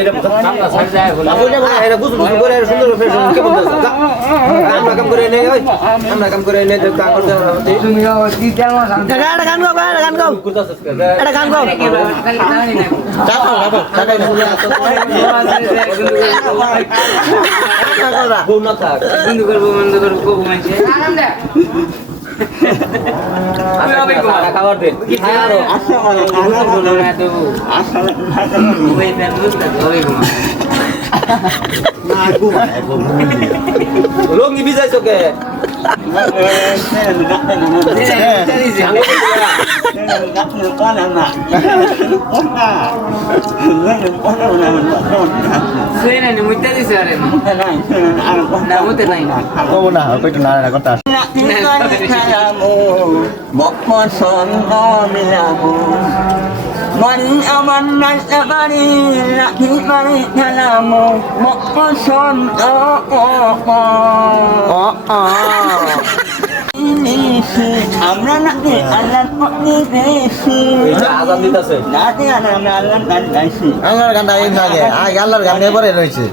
এটা কামনা সাইড যায় বলে এটা বুঝু বুঝু করে সুন্দর ফ্যাশন কে বলছো আমরা কাম করে নেই ওই আমরা কাম করে নেই কাম করতে হবে তুমি এটা গান গাও গান গাও এটা গান গাও না থাক বন্ধু করব বন্ধ করব কবু মানছে আরাম দে আমি হবে খাবার দে কি খাও আসলে বলো না তো আসলে ওই দেন বুঝতে হবে না ঘুমায় লঙ্গি ভিজাইছো কে Mari aman nasabari laki mari kalamu mokson ini আমরা নাকি আল্লাহর পথে বেশি এটা আজান দিতেছে নাকি আল্লাহর গান গাইছি আল্লাহর গান গাইছে আগে আগে আল্লাহর গান এবারে রয়েছে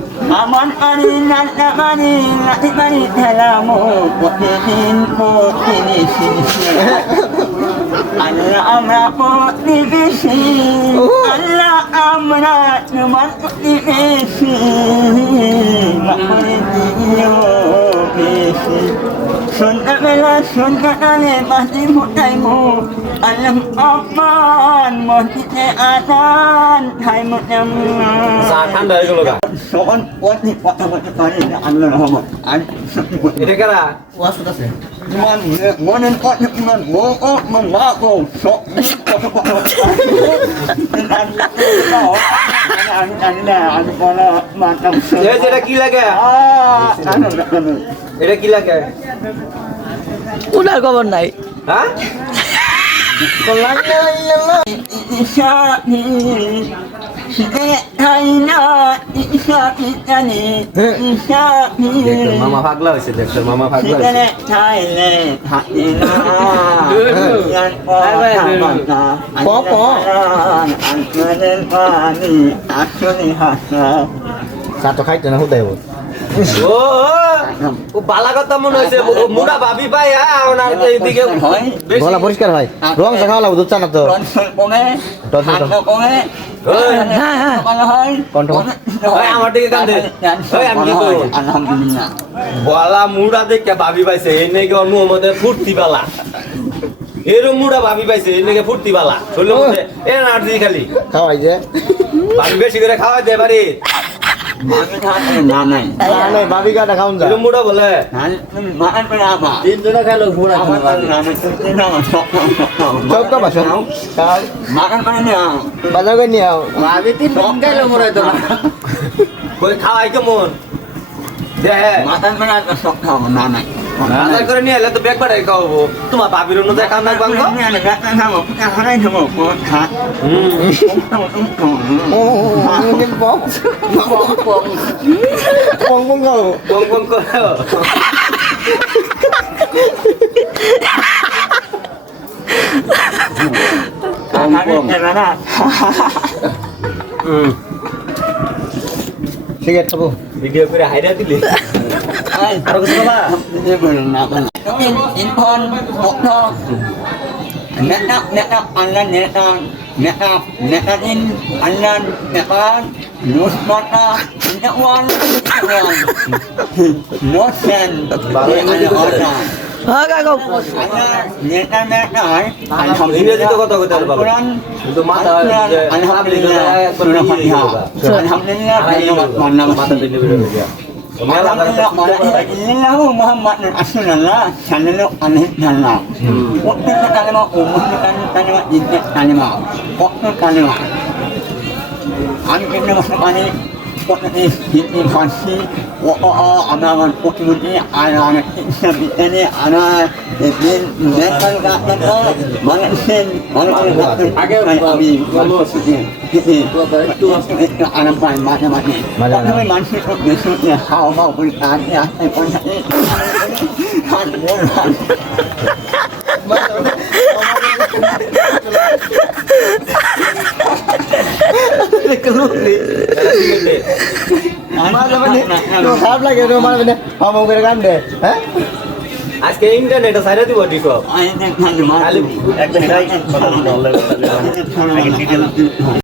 আমার আরি নাকি লাকি মারি কলামু প্রতিদিন প্রতিদিন আল্লাহ আমরা প্রতিবেশী আল্লাহ আমরা তোমার প্রতিবেশী সন্ধ্যাবেলা সন্ধ্যাকালে বাজি ফুটাইমু আল্লাহ আপান মসজিদে আদান খাইমু চা ঠান্ডা হয়ে গেল গা সখন পথে কথা বলতে পারি না আল্লাহ রহমত আর এটা কারা ওয়াজ করতেছে মনের কথা মন ও মন লাগো সব কথা কথা আমি বলা মাতাম এটা কি লাগে এটা কি লাগে উনার খবর নাই হ্যাঁ মামা পাগলা হয়েছে দেখছো মামা পাগলা চা তো খাইতে না হুদাই ও বালা কথা মনে হয়েছে মুড়া ভাবি পাই হ্যাঁ ওনার এইদিকে গলা পরিষ্কার ভাই রং চা খাওয়া লাগবে দুধ চা না তো আমার দিকে কান্দে আমি কি করবো গলা মুড়া দেখে ভাবি পাইছে এই নাকি ওর মুখ মধ্যে ফুর্তি বালা এরম মুড়া ভাবি পাইছে এই নাকি ফুর্তি বালা শরীরের মধ্যে এ নার্জি খালি খাওয়াই যে ভাবি বেশি করে খাওয়াই দে বাড়ি না নাই ভাবি কাটা খাওন যা এরম মুড়া বলে তিনজনে খাইলো ঘুরা সব তো বাসন কাল বাজার করে নিয়ে আও ভাবি তিন খাইলো মুড়া তো কই খাওয়াই কেমন দে বাজার করে নিয়ে এলে তো ব্যাগ বাড়াই খাওয়াবো তোমার ভাবির অনুযায়ী কান্না বাংলো পং পং খাও বং বং করো সিগারেট খাবো ভিডিও করে হাইরা দিলি আর কিছু বাবা ইনফন বক্ত নেতাপ আল্লাহ নেতাদিন আল্লাহ নেতান নুসমাতা নেওয়ান নোসেন আল্লাহ হ্যাঁ কাকু নেতা নেতার ইংরেজিতে কথা কইতে পারবো কিন্তু মাথা আলহামদুলিল্লাহ আলহামদুলিল্লাহ মাথা দিলে বের হয়ে যায় Alhamdulillah Muhammad Rasulullah sallallahu alaihi wasallam. Waktu kalimat umum kalimat jidat kalimat. Waktu kalimat. Ani kena masuk ani waktu ini fasi wa amalan ukmudi ala nabi ini ana bin nekal katan mana sen mana agak kami kalau sedih itu anak baik macam-macam tapi manusia itu biasanya hal mau berikan ya iPhone ini kan bukan Keluar দে মাঝে মাঝে তো খারাপ লাগে তো মাঝে মাঝে হাম করে গান দে হ্যাঁ আজকে ইন্টারনেটে ছাইরা দিব ডিসব I think